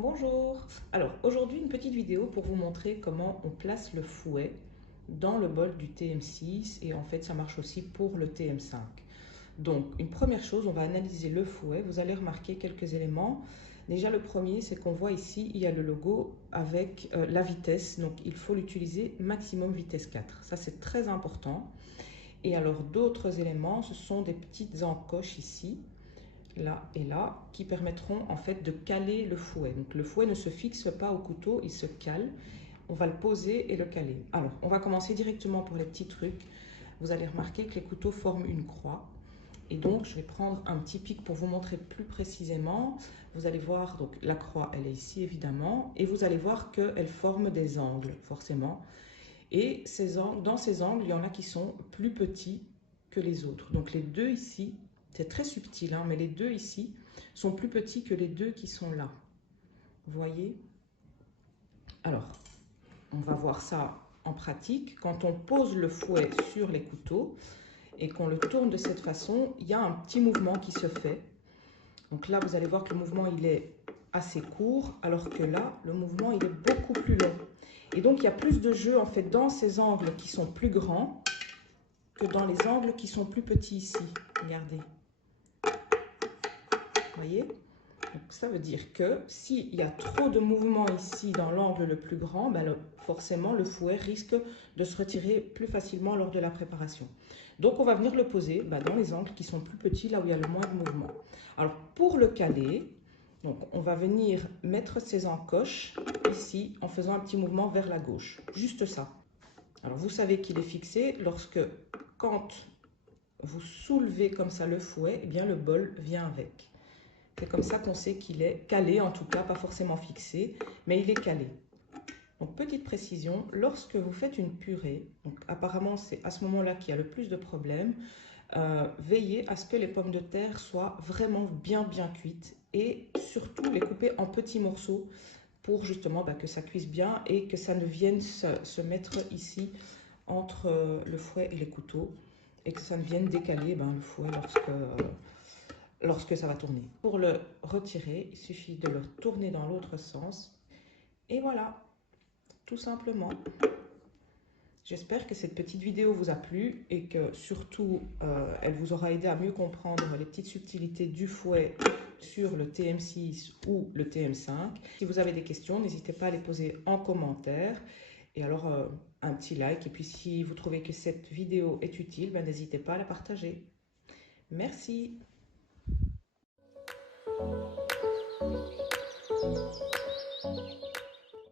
Bonjour. Alors aujourd'hui une petite vidéo pour vous montrer comment on place le fouet dans le bol du TM6 et en fait ça marche aussi pour le TM5. Donc une première chose, on va analyser le fouet. Vous allez remarquer quelques éléments. Déjà le premier, c'est qu'on voit ici, il y a le logo avec la vitesse. Donc il faut l'utiliser maximum vitesse 4. Ça c'est très important. Et alors d'autres éléments, ce sont des petites encoches ici, là et là, qui permettront en fait de caler le fouet. Donc le fouet ne se fixe pas au couteau, il se cale. On va le poser et le caler. Alors, on va commencer directement pour les petits trucs. Vous allez remarquer que les couteaux forment une croix. Et donc, je vais prendre un petit pic pour vous montrer plus précisément. Vous allez voir, donc la croix, elle est ici évidemment. Et vous allez voir qu'elle forme des angles, forcément. Et dans ces angles, il y en a qui sont plus petits que les autres. Donc les deux ici, c'est très subtil, hein, mais les deux ici sont plus petits que les deux qui sont là. Vous voyez? Alors, on va voir ça en pratique. Quand on pose le fouet sur les couteaux et qu'on le tourne de cette façon, il y a un petit mouvement qui se fait. Donc là, vous allez voir que le mouvement, il est assez court, alors que là, le mouvement, il est beaucoup plus long. Et donc, il y a plus de jeu, en fait, dans ces angles qui sont plus grands que dans les angles qui sont plus petits ici. Regardez. Vous voyez? Donc, ça veut dire que s'il y a trop de mouvement ici dans l'angle le plus grand, ben forcément le fouet risque de se retirer plus facilement lors de la préparation. Donc on va venir le poser dans les angles qui sont plus petits, là où il y a le moins de mouvement. Alors pour le caler, donc on va venir mettre ces encoches ici en faisant un petit mouvement vers la gauche. Juste ça. Alors vous savez qu'il est fixé lorsque, quand vous soulevez comme ça le fouet, eh bien le bol vient avec. C'est comme ça qu'on sait qu'il est calé, en tout cas, pas forcément fixé, mais il est calé. Donc, petite précision, lorsque vous faites une purée, donc apparemment c'est à ce moment-là qu'il y a le plus de problèmes, veillez à ce que les pommes de terre soient vraiment bien cuites et surtout les couper en petits morceaux pour justement que ça cuise bien et que ça ne vienne se mettre ici entre le fouet et les couteaux et que ça ne vienne décaler le fouet lorsque ça va tourner. Pour le retirer, il suffit de le tourner dans l'autre sens. Et voilà, tout simplement. J'espère que cette petite vidéo vous a plu et que surtout, elle vous aura aidé à mieux comprendre les petites subtilités du fouet sur le TM6 ou le TM5. Si vous avez des questions, n'hésitez pas à les poser en commentaire. Et alors, un petit like. Et puis, si vous trouvez que cette vidéo est utile, n'hésitez pas à la partager. Merci.